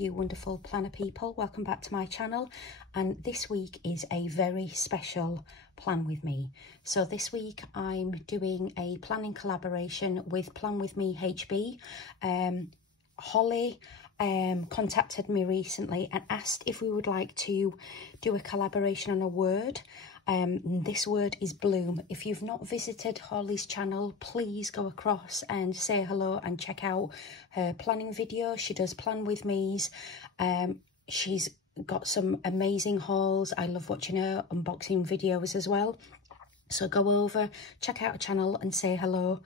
you wonderful planner people, welcome back to my channel, and this week is a very special plan with me. So this week I'm doing a planning collaboration with Planwithmehb. Holly contacted me recently and asked if we would like to do a collaboration on a word. This word is bloom. If you've not visited Holly's channel, please go across and say hello and check out her planning video. She does Plan With Me's. She's got some amazing hauls. I love watching her unboxing videos as well. So go over, check out her channel and say hello.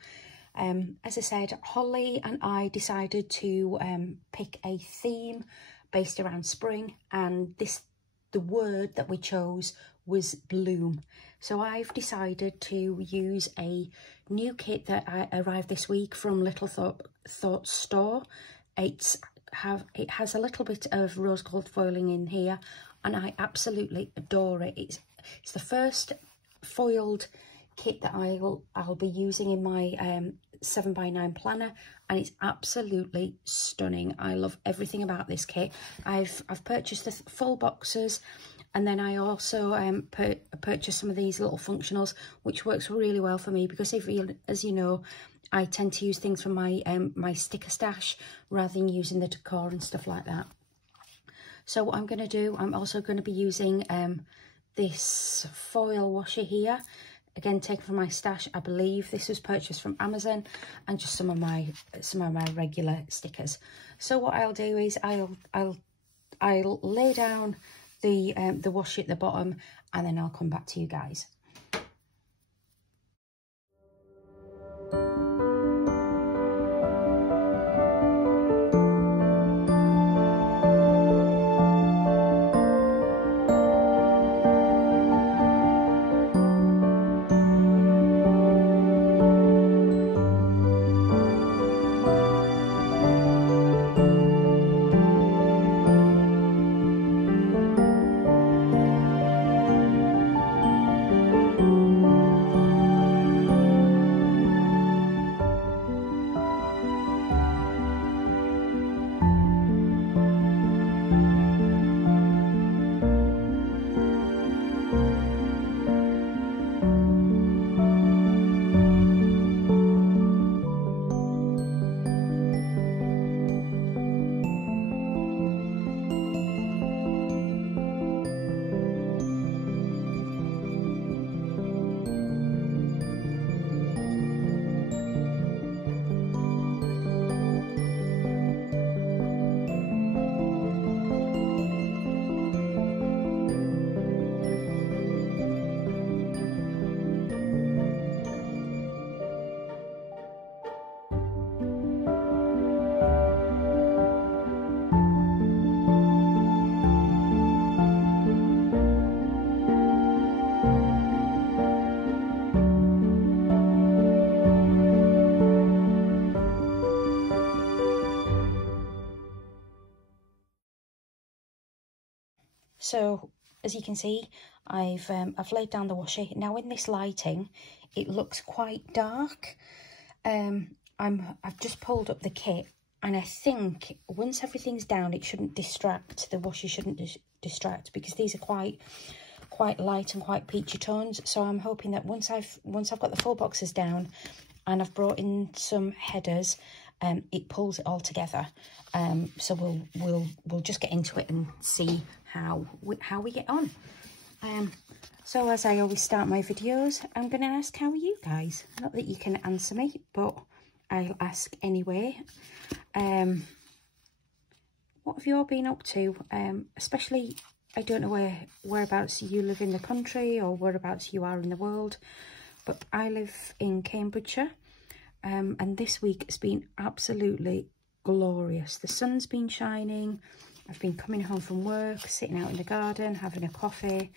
As I said, Holly and I decided to pick a theme based around spring, and the word that we chose was bloom. So I've decided to use a new kit that I arrived this week from Little Thought Store. It has a little bit of rose gold foiling in here, and I absolutely adore it. It's the first foiled kit that I'll be using in my 7x9 planner, and it's absolutely stunning. I love everything about this kit. I've purchased the full boxes, and then I also purchased some of these little functionals, which works really well for me because as you know, I tend to use things from my my sticker stash rather than using the decor and stuff like that. So what I'm going to do, I'm also going to be using this foil washer here, again taken from my stash. I believe this was purchased from Amazon, and just some of my regular stickers. So what I'll do is I'll lay down the washi at the bottom, and then I'll come back to you guys. So as you can see, I've laid down the washi. Now in this lighting, it looks quite dark. I've just pulled up the kit, and I think once everything's down, it shouldn't distract. The washi shouldn't distract, because these are quite light and quite peachy tones. So I'm hoping that once I've got the full boxes down and I've brought in some headers, it pulls it all together. So we'll just get into it and see how we get on. So as I always start my videos, I'm going to ask, how are you guys? Not that you can answer me, but I'll ask anyway. What have you all been up to? Especially, I don't know whereabouts you live in the country or whereabouts you are in the world, but I live in Cambridgeshire. And this week has been absolutely glorious. The sun's been shining. I've been coming home from work, sitting out in the garden, having a coffee.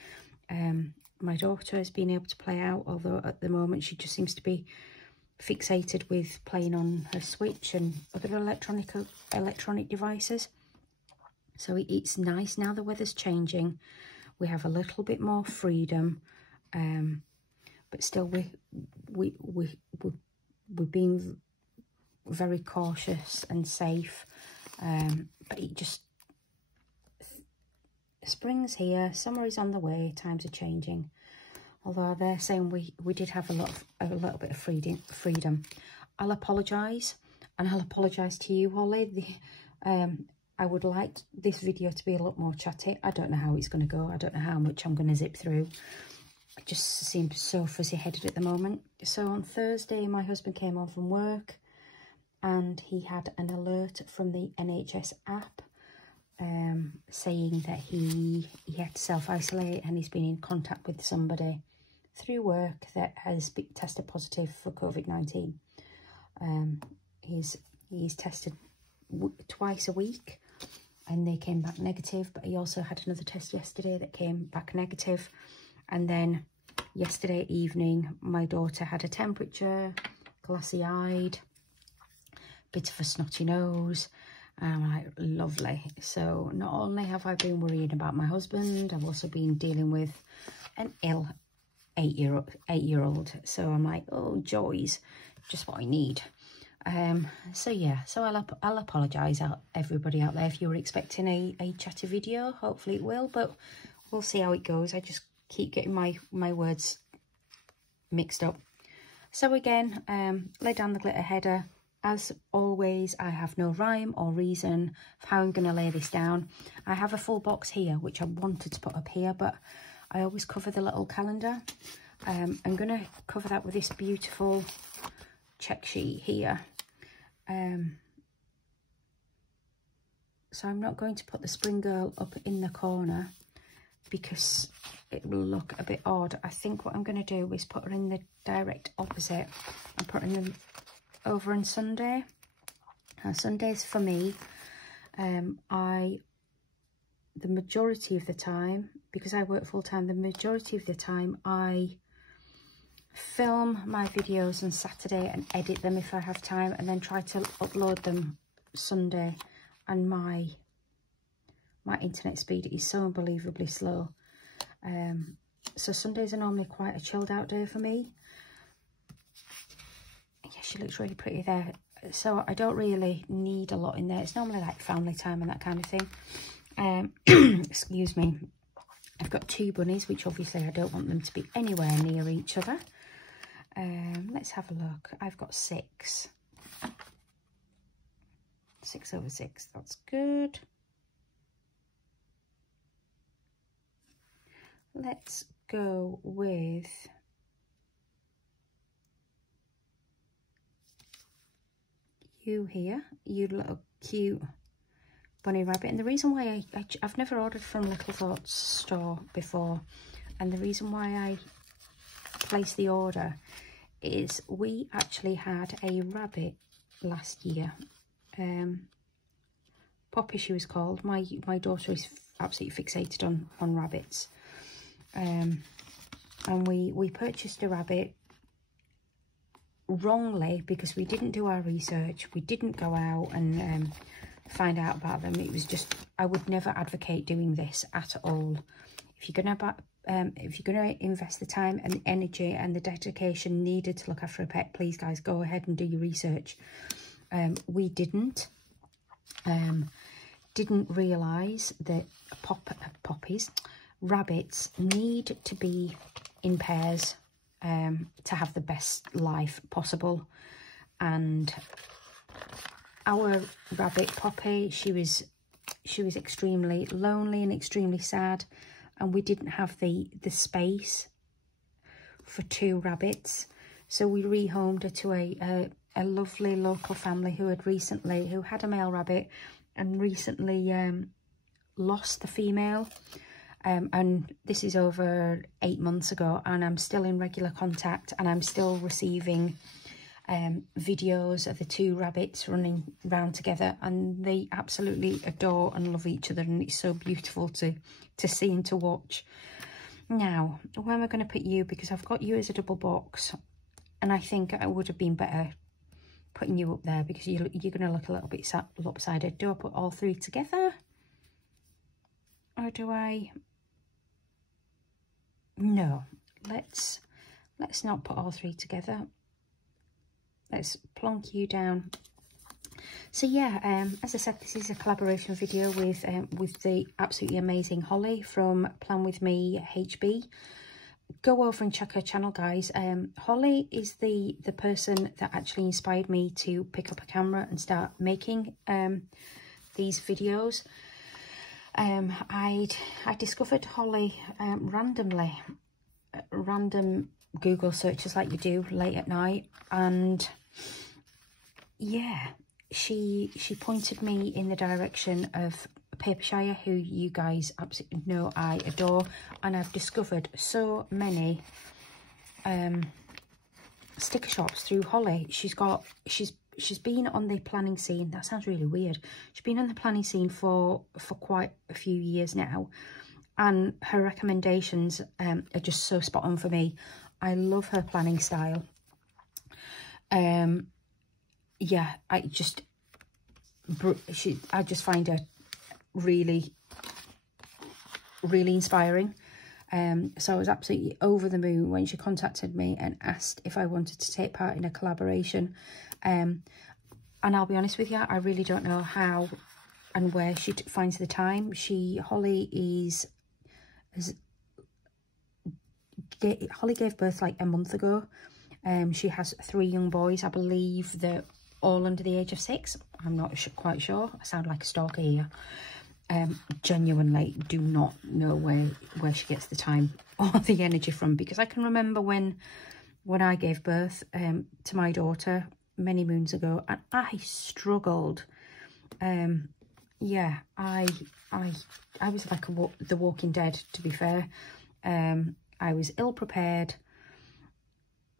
My daughter has been able to play out, although at the moment she just seems to be fixated with playing on her Switch and other electronic devices. So it's nice now the weather's changing. We have a little bit more freedom, but still we're being very cautious and safe. But it just, spring's here, summer is on the way, times are changing. Although they're saying we did have a little bit of freedom. I'll apologise, and I'll apologise to you, Holly. I would like this video to be a lot more chatty. I don't know how it's going to go. I don't know how much I'm going to zip through. I just seem so fuzzy-headed at the moment. So on Thursday, my husband came home from work, and he had an alert from the NHS app saying that he had to self-isolate, and he's been in contact with somebody through work that has been tested positive for COVID-19. He's tested twice a week, and they came back negative, but he also had another test yesterday that came back negative. And then yesterday evening, my daughter had a temperature, glassy-eyed, bit of a snotty nose. And I'm like, lovely. So not only have I been worrying about my husband, I've also been dealing with an ill eight-year-old. So I'm like, oh, joys, just what I need. So yeah, so I'll apologise everybody out there if you were expecting a chatty video. Hopefully it will, but we'll see how it goes. I just keep getting my words mixed up. So again, lay down the glitter header. As always, I have no rhyme or reason for how I'm going to lay this down. I have a full box here, which I wanted to put up here, but I always cover the little calendar. I'm going to cover that with this beautiful check sheet here. So I'm not going to put the Spring Girl up in the corner because it will look a bit odd. I think what I'm going to do is put her in the direct opposite. I'm putting them over on Sunday. Sundays for me, the majority of the time, because I work full time, the majority of the time I film my videos on Saturday and edit them if I have time, and then try to upload them Sunday. And my internet speed is so unbelievably slow. So Sundays are normally quite a chilled out day for me. Yeah, she looks really pretty there. So I don't really need a lot in there. It's normally like family time and that kind of thing. Excuse me. I've got two bunnies, which obviously I don't want them to be anywhere near each other. Let's have a look. I've got 6. 6 over 6. That's good. Let's go with you here, you little cute bunny rabbit. And the reason why I've never ordered from Little Thoughts store before, and the reason why I placed the order is we actually had a rabbit last year. Poppy, she was called. My daughter is absolutely fixated on rabbits. And we purchased a rabbit wrongly because we didn't do our research. We didn't go out and find out about them. It was just, I would never advocate doing this at all. If you're gonna invest the time and the energy and the dedication needed to look after a pet, please guys, go ahead and do your research. We didn't realise that rabbits need to be in pairs to have the best life possible. And our rabbit Poppy, she was extremely lonely and extremely sad, and we didn't have the space for 2 rabbits, so we rehomed her to a lovely local family who had a male rabbit and recently lost the female. And this is over 8 months ago, and I'm still in regular contact, and I'm still receiving videos of the 2 rabbits running around together, and they absolutely adore and love each other, and it's so beautiful to see and to watch. Now, where am I going to put you? Because I've got you as a double box, and I think I would have been better putting you up there because you're going to look a little bit lopsided. Do I put all 3 together? Or do I? No, let's not put all 3 together. Let's plonk you down. So yeah, as I said, this is a collaboration video with the absolutely amazing Holly from Planwithmehb. Go over and check her channel, guys. Holly is the person that actually inspired me to pick up a camera and start making these videos. I discovered Holly randomly, random Google searches like you do late at night, and yeah, she pointed me in the direction of Papershire, who you guys absolutely know I adore, and I've discovered so many sticker shops through Holly. She's been on the planning scene. That sounds really weird. She's been on the planning scene for quite a few years now, and her recommendations are just so spot on for me. I love her planning style. Yeah, I just find her really inspiring. So I was absolutely over the moon when she contacted me and asked if I wanted to take part in a collaboration. And I'll be honest with you, I really don't know how and where she finds the time. Holly gave birth like a month ago. She has 3 young boys. I believe they're all under the age of 6. I'm not quite sure. I sound like a stalker here. Genuinely do not know where she gets the time or the energy from, because I can remember when I gave birth to my daughter many moons ago, and I struggled. Yeah, I was like the Walking Dead, to be fair. I was ill prepared.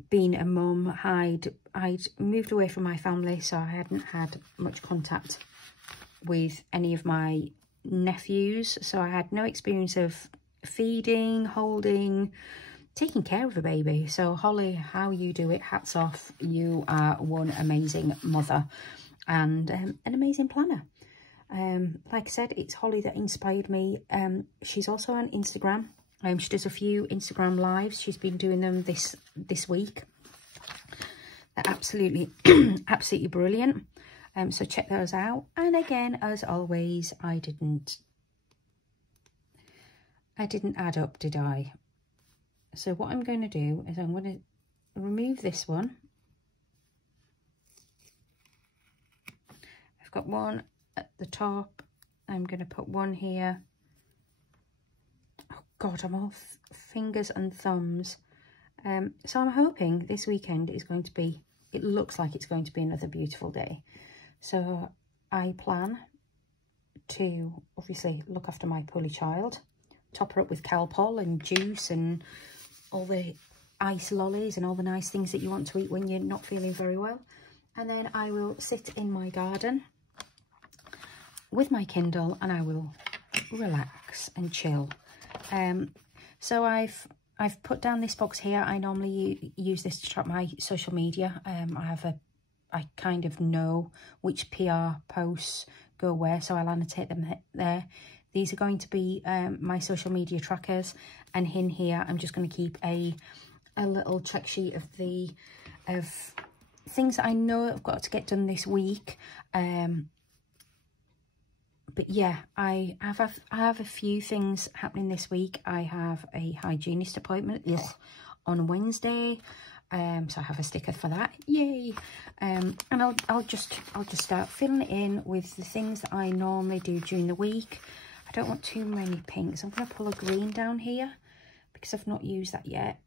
Being a mum, I'd moved away from my family, so I hadn't had much contact with any of my nephews, so I had no experience of feeding, holding, taking care of a baby. So Holly, how you do it, hats off. You are one amazing mother and an amazing planner. Like I said, it's Holly that inspired me. She's also on Instagram. She does a few Instagram lives. She's been doing them this week. They're absolutely absolutely brilliant. So check those out. And again, as always, I didn't add up, did I? So what I'm going to do is I'm going to remove this one. I've got one at the top. I'm going to put one here. Oh God, I'm all fingers and thumbs. So I'm hoping this weekend is going to be, it looks like it's going to be another beautiful day. So I plan to obviously look after my poorly child, top her up with Calpol and juice and all the ice lollies and all the nice things that you want to eat when you're not feeling very well. And then I will sit in my garden with my Kindle and I will relax and chill. So I've put down this box here. I normally use this to track my social media. I kind of know which PR posts go where, so I'll annotate them there. These are going to be my social media trackers, and in here I'm just going to keep a little check sheet of things that I know I've got to get done this week. But yeah, I have a few things happening this week. I have a hygienist appointment on Wednesday. So I have a sticker for that, yay! And I'll just start filling it in with the things that I normally do during the week. I don't want too many pinks. I'm going to pull a green down here because I've not used that yet.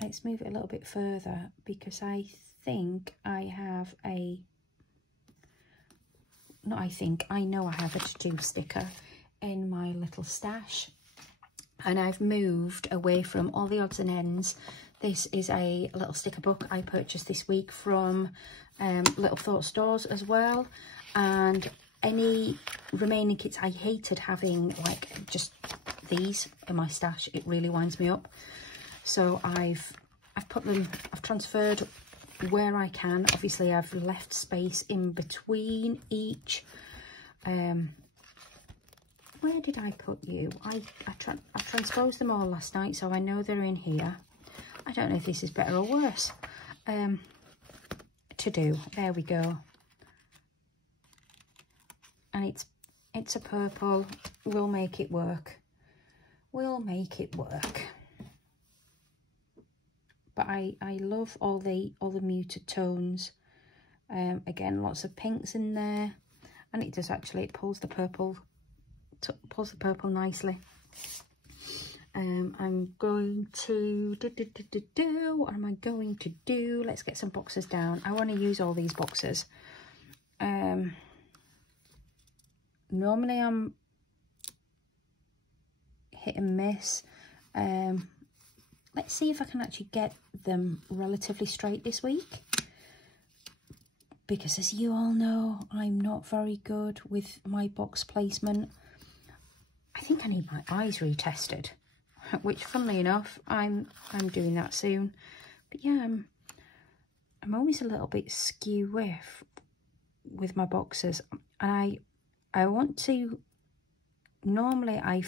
Let's move it a little bit further because I think I have I know I have a to-do sticker in my little stash, and I've moved away from all the odds and ends. This is a little sticker book I purchased this week from Little Thought Stores as well. And any remaining kits, I hated having like just these in my stash. It really winds me up. So I've transferred where I can. Obviously I've left space in between each. Where did I put you? I transposed them all last night, so I know they're in here. I don't know if this is better or worse to do. There we go. and it's a purple. We'll make it work. We'll make it work. But I love all the muted tones. Again, lots of pinks in there, and it does actually, it pulls the purple nicely. I'm going to what am I going to do? Let's get some boxes down. I want to use all these boxes. Normally I'm hit and miss. Let's see if I can actually get them relatively straight this week, because as you all know, I'm not very good with my box placement. I think I need my eyes retested, which funnily enough, I'm doing that soon. But yeah, I'm always a little bit skew with my boxes, and I want to, normally I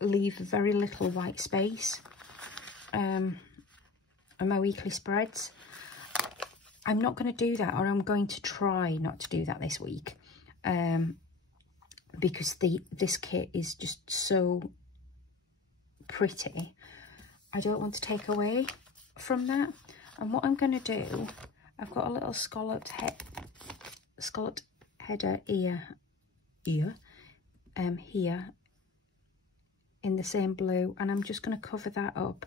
leave very little white space on my weekly spreads. I'm not going to do that, or I'm going to try not to do that this week, because this kit is just so pretty. I don't want to take away from that. And what I'm going to do, I've got a little scalloped header ear here in the same blue, and I'm just going to cover that up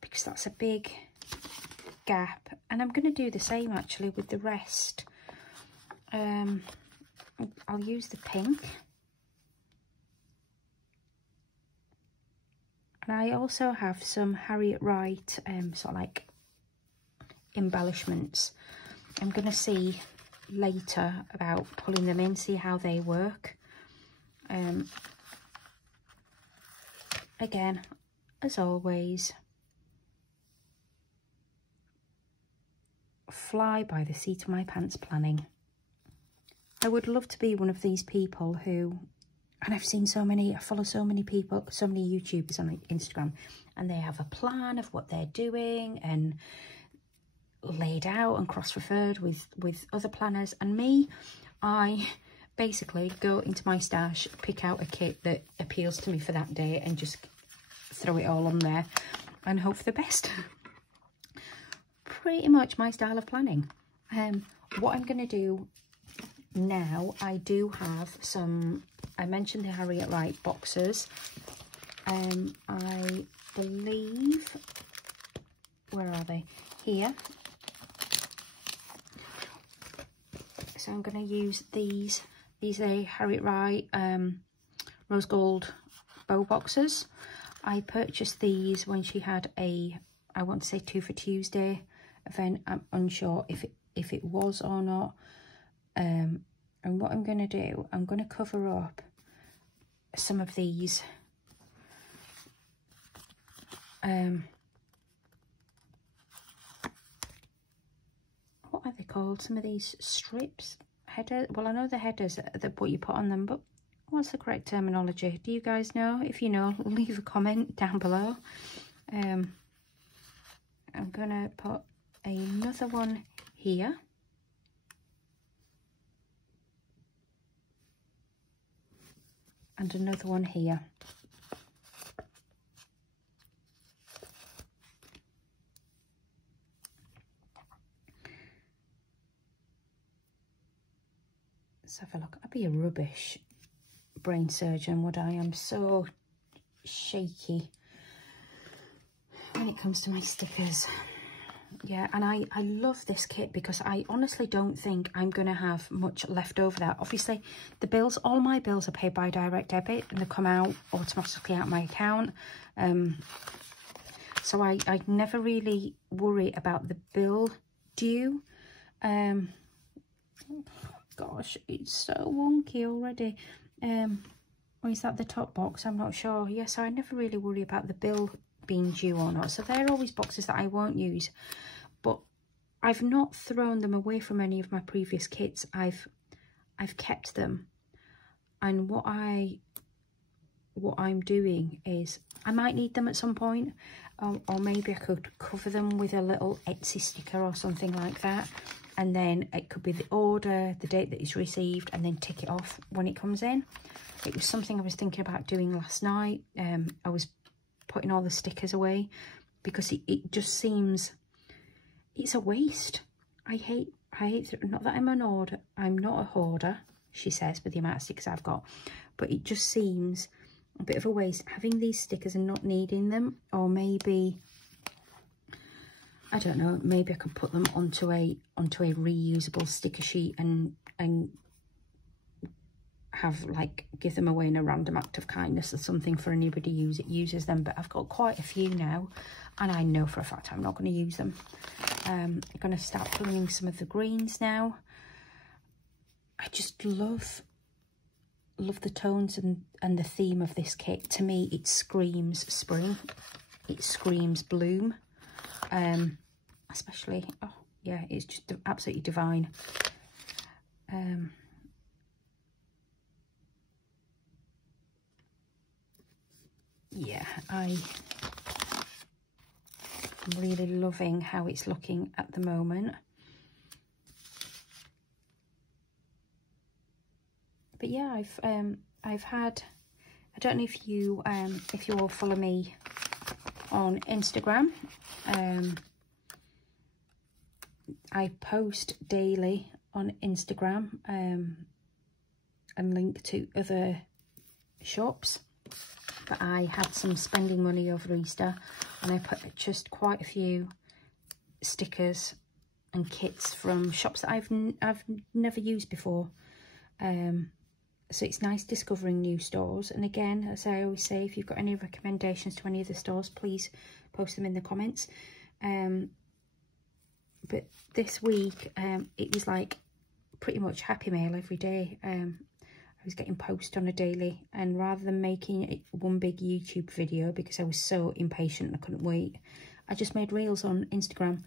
because that's a big gap. And I'm going to do the same actually with the rest. I'll use the pink, and I also have some Harriet Wright sort of like embellishments. I'm going to see later about pulling them in, see how they work. Again, as always, fly by the seat of my pants planning. I would love to be one of these people who, and I follow so many people, so many YouTubers on Instagram, and they have a plan of what they're doing and laid out and cross-referred with other planners. And me, I basically go into my stash, pick out a kit that appeals to me for that day, and just throw it all on there and hope for the best. Pretty much my style of planning. What I'm going to do now, I do have some, I mentioned the Harriet Wright boxes. I believe, where are they? Here. So I'm going to use these. These are Harriet Wright rose gold bow boxes. I purchased these when she had a, I want to say 2 for Tuesday event. I'm unsure if it was or not. And what I'm going to do, I'm going to cover up some of these what are they called? Some of these strips, headers. Well, I know the headers are what you put on them, but what's the correct terminology? Do you guys know? If you know, leave a comment down below. I'm gonna put another one here. And another one here. Let's have a look. I'd be a rubbish brain surgeon, would I? I'm so shaky when it comes to my stickers. Yeah, and I love this kit because I honestly don't think I'm going to have much left over there. Obviously, the bills, all my bills are paid by direct debit and they come out automatically out of my account. So I never really worry about the bill due. Gosh, it's so wonky already. Or is that the top box? I'm not sure. Yeah, so I never really worry about the bill being due or not. So they're always boxes that I won't use. But I've not thrown them away from any of my previous kits. I've kept them. And what I'm doing is, I might need them at some point. or maybe I could cover them with a little Etsy sticker or something like that, and then it could be the order, the date that it's received, and then tick it off when it comes in. It was something I was thinking about doing last night. I was putting all the stickers away because it just seems, it's a waste. I hate not that I'm not a hoarder, she says, with the amount of stickers I've got, but it just seems a bit of a waste having these stickers and not needing them. Or maybe, I don't know, maybe I could put them onto a reusable sticker sheet and have, like, give them away in a random act of kindness or something for anybody uses them. But I've got quite a few now, and I know for a fact I'm not going to use them. I'm going to start pulling in some of the greens now. I just love the tones and the theme of this kit. To me, it screams spring. It screams bloom. Especially, oh yeah, it's just absolutely divine. Yeah, I'm really loving how it's looking at the moment. But yeah, I've had, I don't know if you all follow me on Instagram. I post daily on Instagram and link to other shops. But I had some spending money over Easter, and I purchased quite a few stickers and kits from shops that I've never used before. So it's nice discovering new stores. And again, as I always say, if you've got any recommendations to any of the stores, please post them in the comments. But this week, it was like pretty much Happy Mail every day. I was getting posts on a daily, and rather than making it one big YouTube video because I was so impatient and I couldn't wait, I just made reels on Instagram.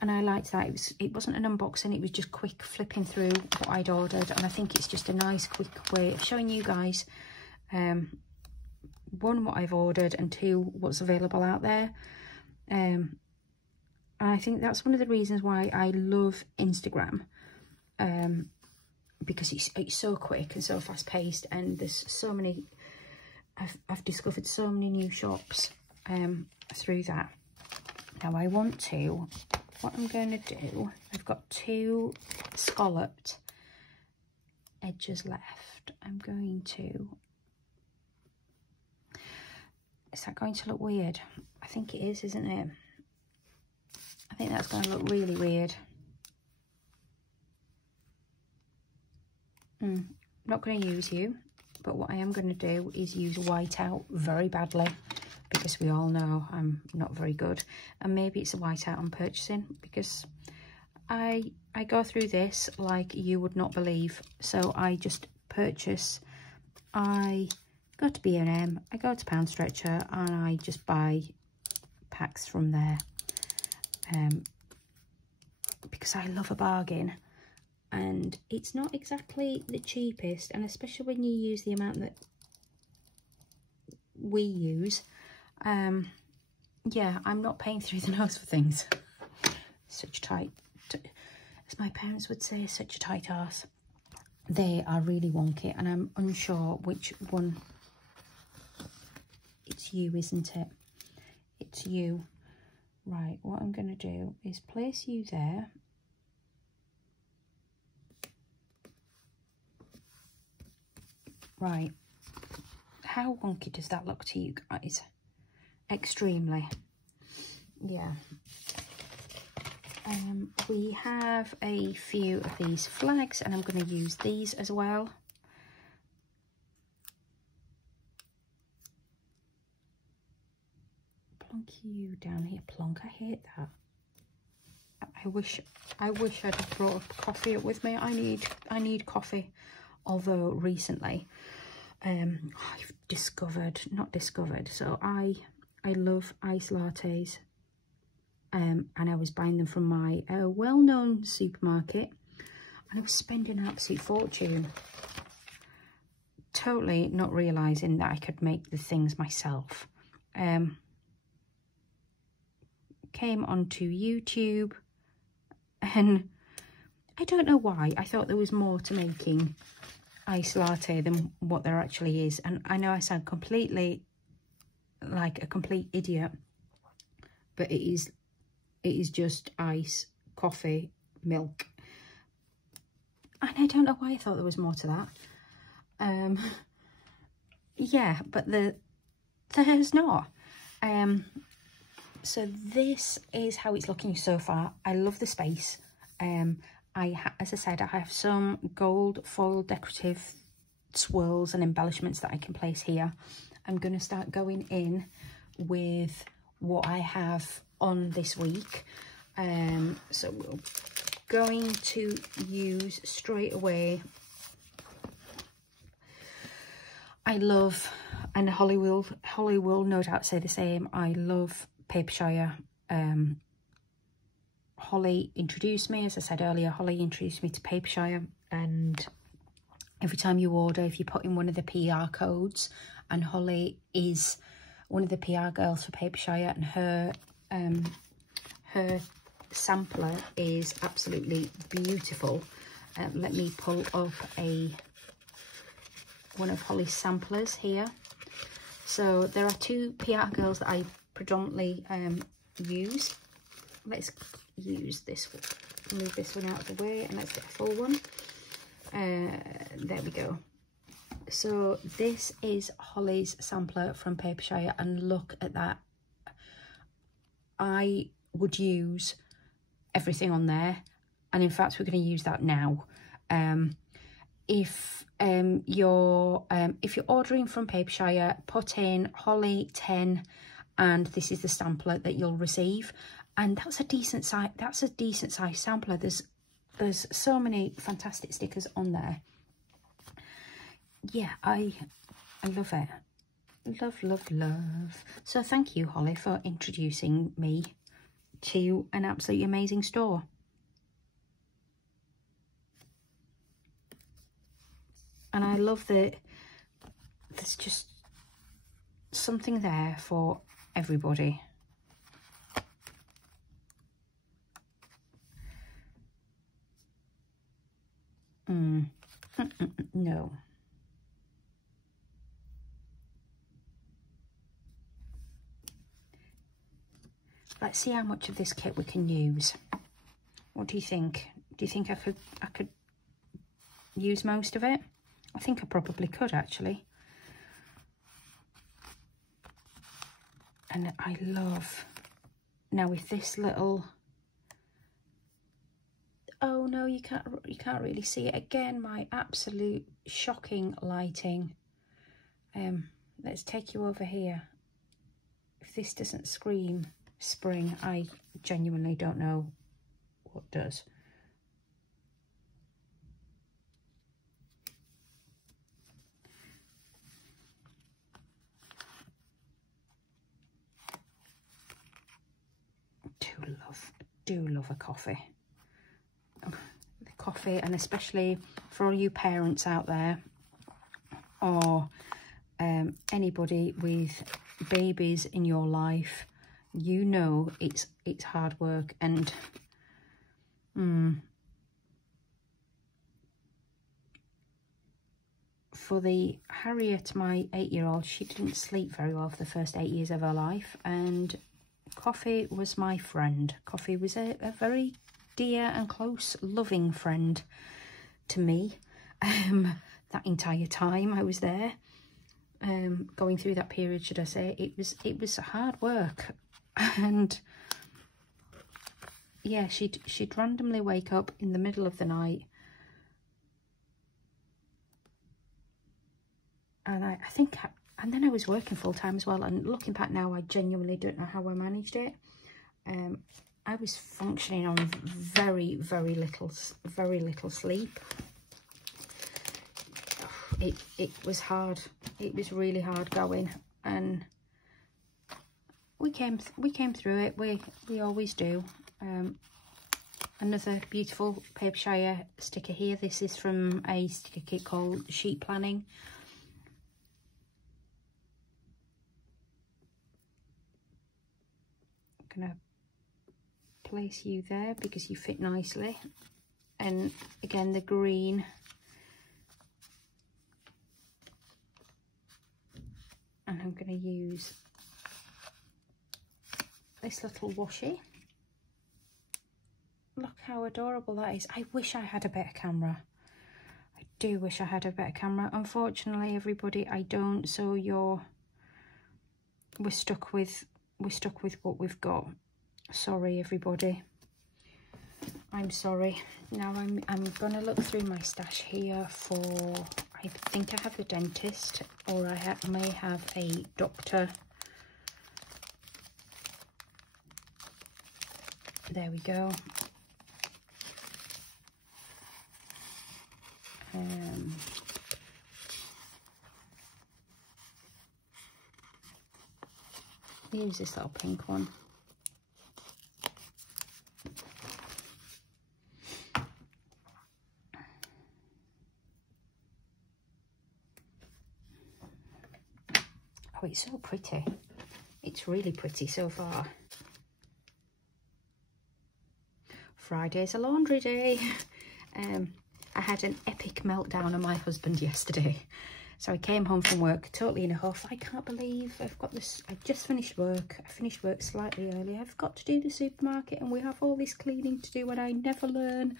And I liked that. It wasn't an unboxing, it was just quick flipping through what I'd ordered. And I think it's just a nice quick way of showing you guys, one, what I've ordered, and two, what's available out there. And I think that's one of the reasons why I love Instagram, because it's so quick and so fast paced, and there's so many, I've discovered so many new shops through that. Now what I'm going to do, I've got 2 scalloped edges left. I'm going to, is that going to look weird? I think it is, isn't it? I think that's going to look really weird. Not going to use you, but what I am going to do is use white out very badly, because we all know I'm not very good. And maybe it's a white out I'm purchasing, because I go through this like you would not believe. So I just purchase, I go to B&M, I go to Pound Stretcher, and I just buy packs from there, because I love a bargain. And it's not exactly the cheapest, and especially when you use the amount that we use, yeah, I'm not paying through the nose for things. Such tight, as my parents would say, such a tight arse. They are really wonky, and I'm unsure which one. It's you, isn't it? It's you. Right, what I'm going to do is place you there. Right, how wonky does that look to you guys? Extremely. Yeah. We have a few of these flags, and I'm going to use these as well. Plonk you down here. Plonk, I hate that. I wish I'd have brought coffee up with me. I need coffee. Although recently, I've not discovered, so I love iced lattes, and I was buying them from my well-known supermarket, and I was spending an absolute fortune, totally not realising that I could make the things myself. came onto YouTube, and I don't know why. I thought there was more to making iced latte than what there actually is. And I know I sound completely like a complete idiot, but it is just ice, coffee, milk. And I don't know why I thought there was more to that. Yeah, but there's not. So this is how it's looking so far. I love the space. As I said, I have some gold foil decorative swirls and embellishments that I can place here. I'm going to start going in with what I have on this week. So we're going to use straight away. I love, and Holly will no doubt say the same, I love Papershire. Holly introduced me, as I said earlier, Holly introduced me to Papershire, and every time you order, if you put in one of the PR codes, and Holly is one of the PR girls for Papershire, and her sampler is absolutely beautiful. Let me pull up one of Holly's samplers here. So there are two PR girls that I predominantly use. Let's use this one, move this one out of the way, and let's get a full one. There we go. So this is Holly's sampler from Papershire, and look at that. I would use everything on there, and in fact we're going to use that now. If you're ordering from Papershire, put in Holly 10, and this is the sampler that you'll receive, and that's a decent size. That's a decent size sampler. There's so many fantastic stickers on there. Yeah, I love it. Love. So thank you, Holly, for introducing me to an absolutely amazing store. And I love that there's just something there for everybody. No. Let's see how much of this kit we can use. What do you think? Do you think I could use most of it? I think I probably could, actually. And I love, now with this little, oh no, you can't really see it. Again, my absolute shocking lighting. Let's take you over here. If this doesn't scream spring, I genuinely don't know what does. Do love a coffee. The coffee, and especially for all you parents out there, or anybody with babies in your life, you know it's hard work. And for the Harriet, my 8-year-old, she didn't sleep very well for the first 8 years of her life, and coffee was my friend. Coffee was a very dear and close, loving friend to me. That entire time I was there, going through that period, should I say, it was hard work. And yeah, she'd randomly wake up in the middle of the night, and I think, and then I was working full time as well. And looking back now, I genuinely don't know how I managed it. I was functioning on very little sleep. It was hard. It was really hard going, and we came through it. We always do. Another beautiful Papershire sticker here. This is from a sticker kit called Sheet Planning. I'm gonna place you there because you fit nicely. And again, the green. And I'm going to use this little washi. Look how adorable that is. I wish I had a better camera. I do wish I had a better camera. Unfortunately, everybody, I don't. So we're stuck with what we've got. Sorry, everybody. I'm sorry. Now I'm gonna look through my stash here for. I think I have the dentist, or I may have a doctor. There we go. Use this little pink one. Oh, it's so pretty. It's really pretty so far. Friday's a laundry day. I had an epic meltdown on my husband yesterday. So I came home from work totally in a huff. I can't believe I've got this. I just finished work. I finished work slightly early. I've got to do the supermarket and we have all this cleaning to do and I never learn.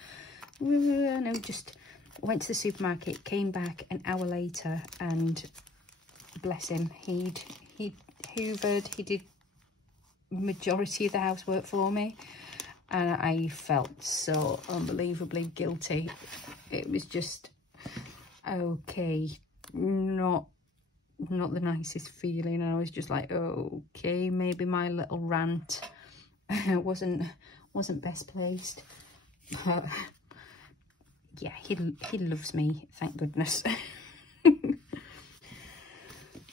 And I just went to the supermarket, came back an hour later, and bless him, he'd hoovered, he did majority of the housework for me. And I felt so unbelievably guilty. It was just, okay, not the nicest feeling. And I was just like, okay, maybe my little rant wasn't best placed. But yeah, he loves me, thank goodness.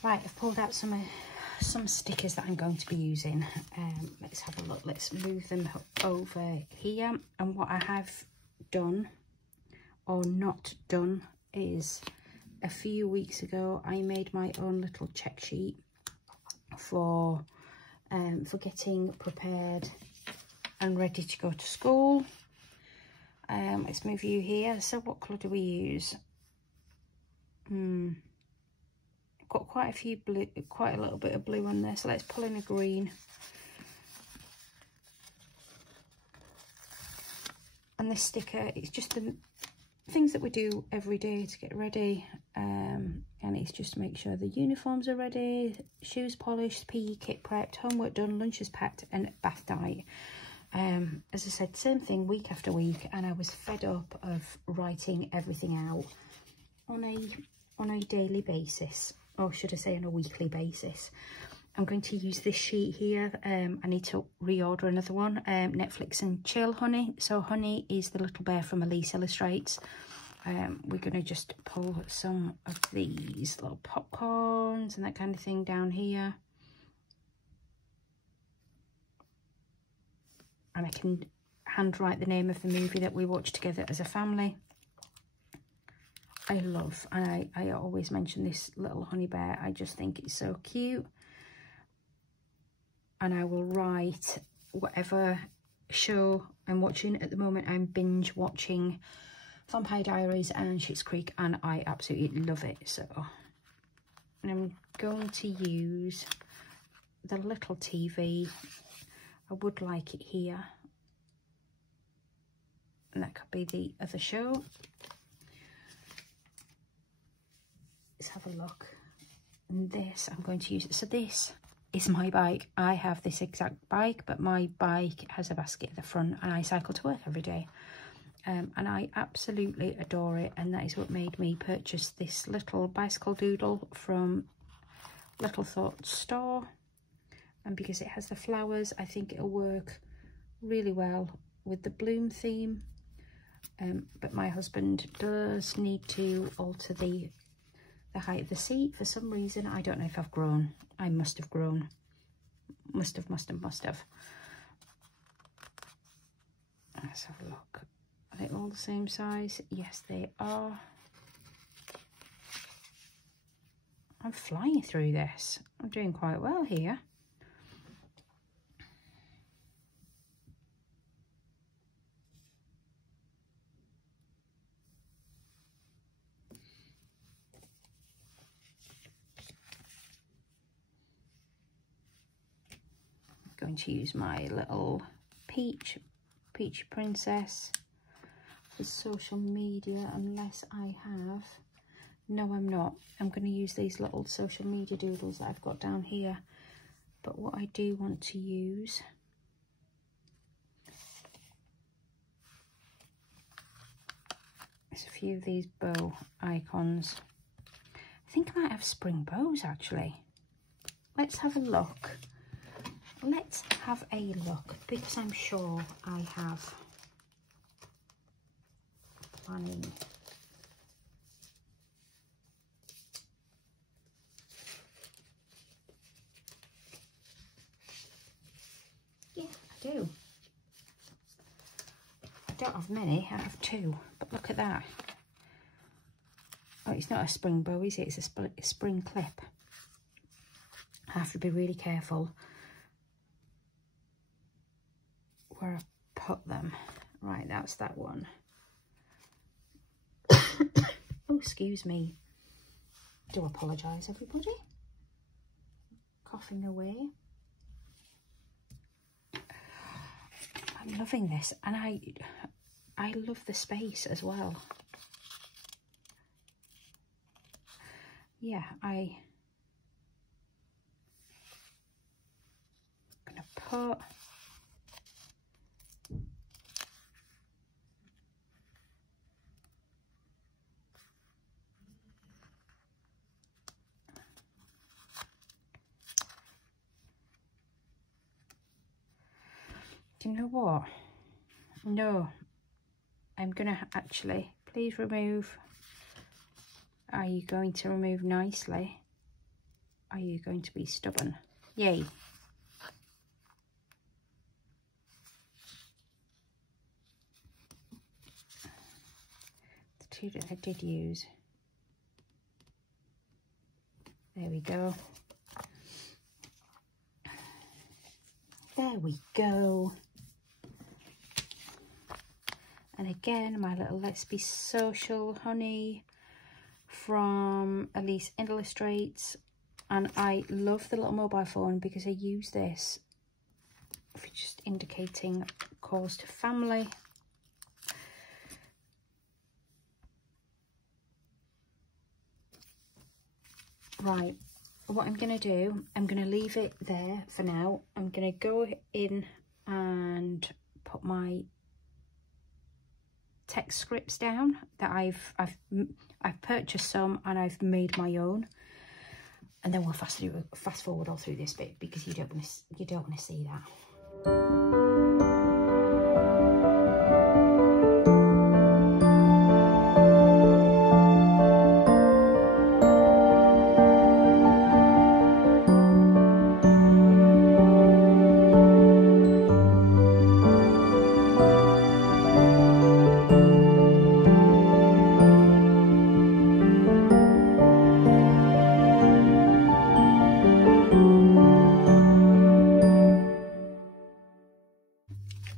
Right, I've pulled out some stickers that I'm going to be using. Let's have a look. Let's move them over here. And what I have done or not done is, a few weeks ago I made my own little check sheet for getting prepared and ready to go to school. Let's move you here. So what colour do we use? Got quite a few blue, quite a little bit of blue on there, so let's pull in a green. And this sticker, it's just the things that we do every day to get ready, and it's just to make sure the uniforms are ready, shoes polished, PE kit prepped, homework done, lunches packed, and bath diet. As I said, same thing week after week, and I was fed up of writing everything out on a daily basis. Or should I say on a weekly basis. I'm going to use this sheet here. I need to reorder another one. Netflix and Chill Honey. So Honey is the little bear from Elise Illustrates. We're going to just pull some of these little popcorns and that kind of thing down here. And I can handwrite the name of the movie that we watched together as a family. I love, and I always mention this little honey bear. I just think it's so cute. And I will write whatever show I'm watching. At the moment, I'm binge watching Vampire Diaries and Schitt's Creek, and I absolutely love it. So, and I'm going to use the little TV. I would like it here. And that could be the other show. Let's have a look. And this, I'm going to use it. So this is my bike. I have this exact bike, but my bike has a basket at the front and I cycle to work every day. And I absolutely adore it. And that is what made me purchase this little bicycle doodle from Little Thoughts store. And because it has the flowers, I think it'll work really well with the bloom theme. But my husband does need to alter the height of the seat for some reason. I don't know if I've grown. I must have grown. Must have. Let's have a look. Are they all the same size? Yes, they are. I'm flying through this. I'm doing quite well here. going to use my little Peachy Princess for social media, unless I have... No, I'm not. I'm going to use these little social media doodles that I've got down here. But what I do want to use is a few of these bow icons. I think I might have spring bows, actually. Let's have a look. Let's have a look, because I'm sure I have planning. Yeah, I do. I don't have many, I have two, but look at that. Oh, it's not a spring bow, is it? It's a spring clip. I have to be really careful where I put them. Right, that's that one. Oh, excuse me. I do apologise, everybody. Coughing away. I'm loving this, and I love the space as well. Yeah, I'm gonna put do you know what? No, I'm gonna actually, please remove. Are you going to remove nicely? Are you going to be stubborn? Yay. The two that I did use. There we go. There we go. And again, my little Let's Be Social honey from Elise Illustrates. And I love the little mobile phone because I use this for just indicating calls to family. Right, what I'm going to do, I'm going to leave it there for now. I'm going to go in and put my text scripts down that I've purchased some and I've made my own, and then we'll fast forward all through this bit because you don't want to see that.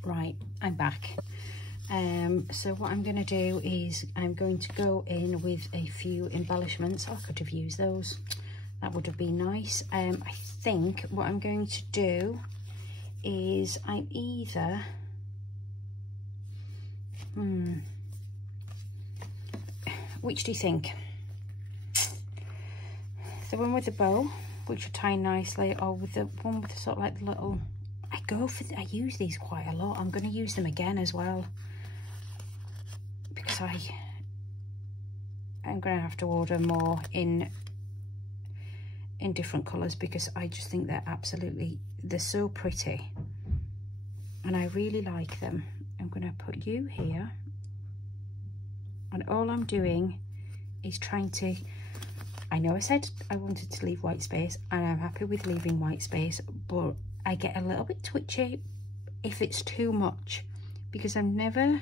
Right, I'm back. So what I'm going to do is I'm going to go in with a few embellishments. I could have used those. That would have been nice. I think what I'm going to do is I'm either... Which do you think? The one with the bow, which will tie nicely, or with the one with the sort of like the little... I use these quite a lot. I'm going to use them again as well, because I'm going to have to order more in different colours, because I just think they're so pretty and I really like them. I'm going to put you here, and all I'm doing is trying to... I know I said I wanted to leave white space, and I'm happy with leaving white space, but I get a little bit twitchy if it's too much, because I've never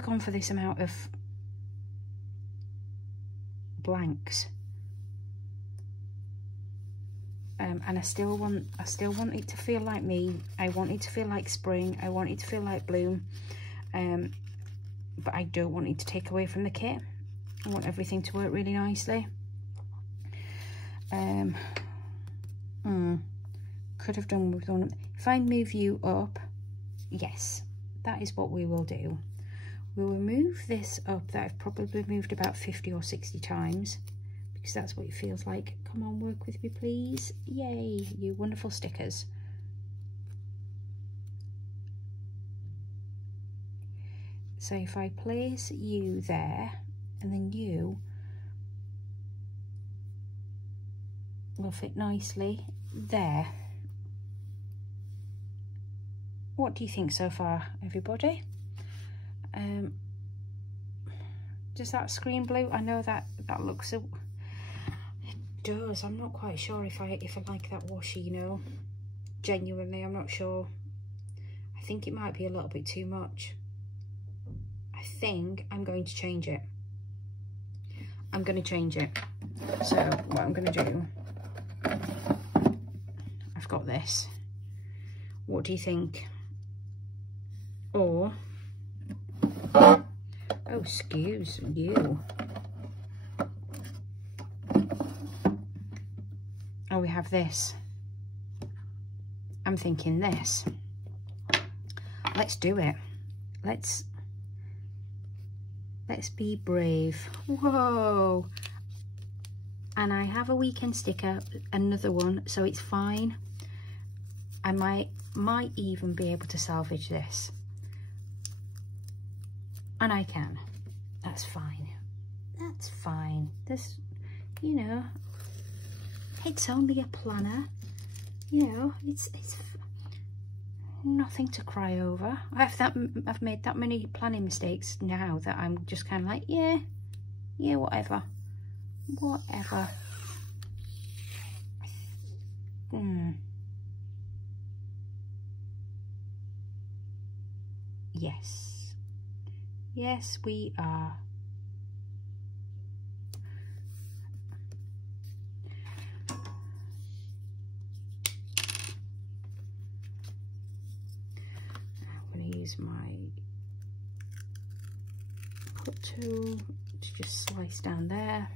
gone for this amount of blanks, and I still want it to feel like me. I want it to feel like spring. I want it to feel like bloom, but I don't want it to take away from the kit. I want everything to work really could have done with one. If I move you up, yes, that is what we will do. We will move this up that I've probably moved about 50 or 60 times, because that's what it feels like. Come on, work with me, please. Yay, you wonderful stickers. So if I place you there, and then you will fit nicely there. What do you think so far, everybody? Does that scream blue? I know that looks so. It does. I'm not quite sure if I like that washi, you know. Genuinely, I'm not sure. I think it might be a little bit too much. I think I'm going to change it. I'm going to change it. So what I'm going to do, I've got this. What do you think? Or, oh, excuse you. Oh, we have this. I'm thinking this. Let's do it. Let's be brave. Whoa. And I have a weekend sticker, another one, so it's fine. I might even be able to salvage this. And I can. That's fine. That's fine. This, you know, it's only a planner. You know, it's nothing to cry over. I've made that many planning mistakes now that I'm just kind of like, yeah, whatever. Yes, we are. I'm going to use my cut tool to just slice down there.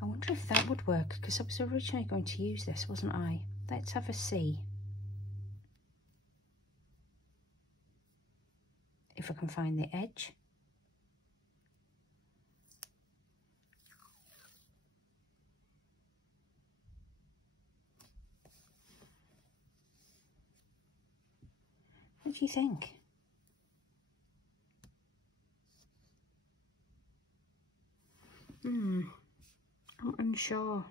I wonder if that would work, because I was originally going to use this, wasn't I? Let's have a see. If I can find the edge. What do you think? I'm unsure.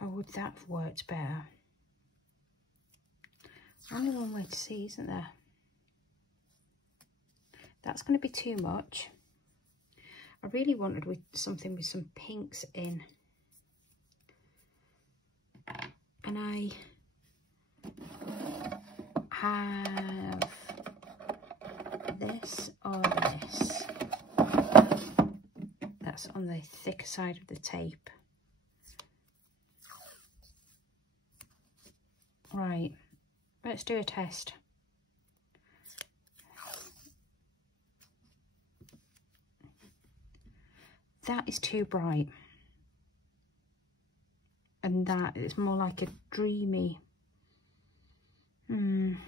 Or would that have worked better? Only one way to see, isn't there? That's going to be too much. I really wanted with something with some pinks in. And I have this or this. That's on the thicker side of the tape. Right, let's do a test. That is too bright. And that is more like a dreamy. I'm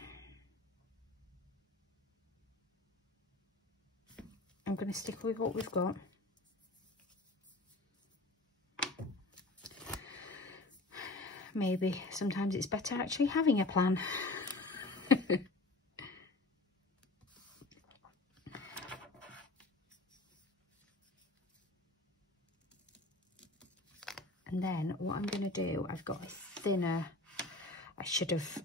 going to stick with what we've got. Maybe sometimes it's better actually having a plan. And then what I'm going to do, I've got a thinner. I should have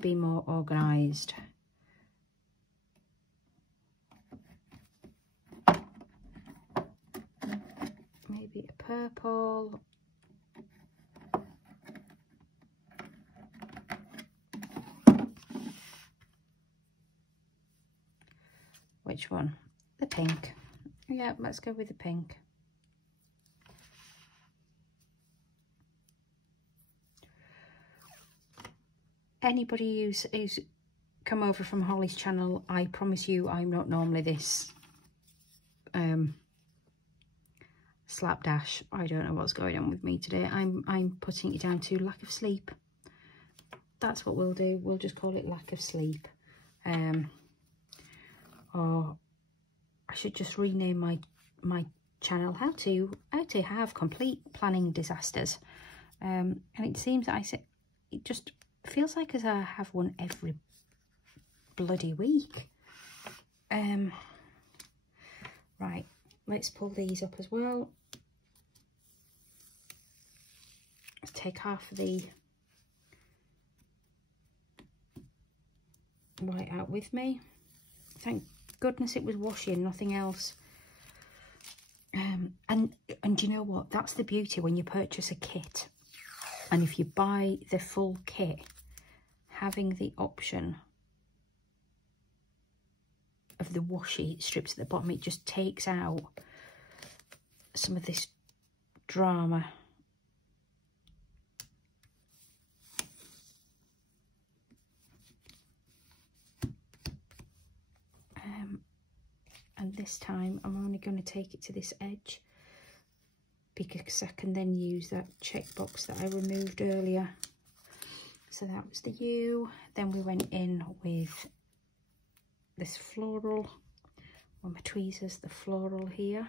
been more organised. Maybe a purple. Which one? The pink. Yeah, let's go with the pink. Anybody who's come over from Holly's channel, I promise you I'm not normally this slapdash. I don't know what's going on with me today. I'm putting it down to lack of sleep. That's what we'll do. We'll just call it lack of sleep. Or I should just rename my channel how to have complete planning disasters. And it seems that it just feels like as I have one every bloody week. Right, let's pull these up as well. Let's take half of the white out with me. Thank goodness it was washi and nothing else. And you know what? That's the beauty when you purchase a kit. And if you buy the full kit, having the option of the washi strips at the bottom, it just takes out some of this drama. And this time I'm only going to take it to this edge because I can then use that checkbox that I removed earlier. So that was the U. Then we went in with this floral, on my tweezers, the floral here.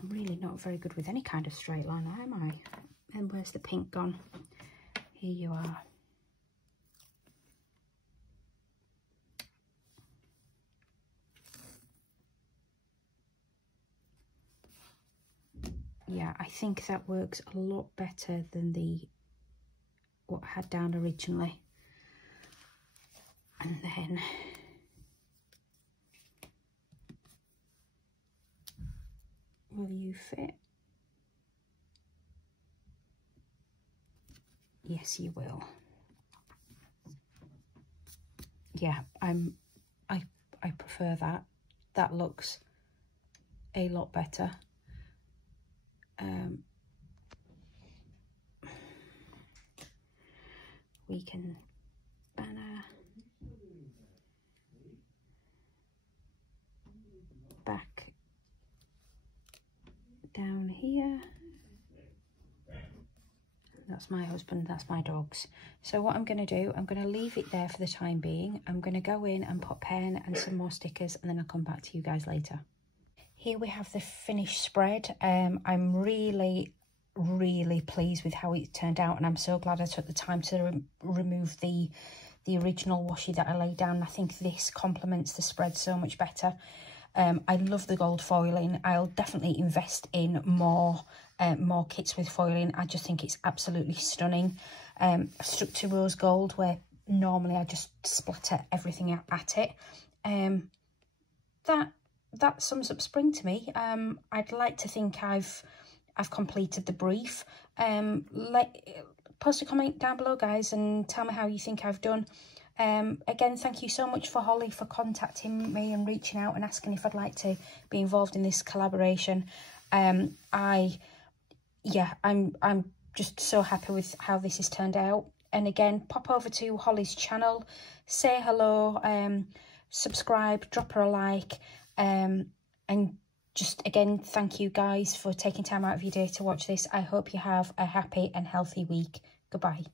I'm really not very good with any kind of straight line, am I? And where's the pink gone? Here you are. Yeah, I think that works a lot better than what I had down originally. And then will you fit? Yes, you will. Yeah, I prefer that. That looks a lot better. We can banner back down here. That's my husband, that's my dogs. So what I'm going to do, I'm going to leave it there for the time being. I'm going to go in and put pen and some more stickers, and then I'll come back to you guys later. Here we have the finished spread. I'm really pleased with how it turned out, and I'm so glad I took the time to remove the original washi that I laid down. I think this complements the spread so much better. I love the gold foiling. I'll definitely invest in more kits with foiling. I just think it's absolutely stunning. I stuck to rose gold where normally I just splatter everything at it. That sums up spring to me. I'd like to think I've completed the brief. Post a comment down below, guys, and tell me how you think I've done. Again, thank you so much for Holly for contacting me and reaching out and asking if I'd like to be involved in this collaboration. I'm just so happy with how this has turned out. And again, pop over to Holly's channel, say hello, subscribe, drop her a like, and just again, thank you guys for taking time out of your day to watch this. I hope you have a happy and healthy week. Goodbye.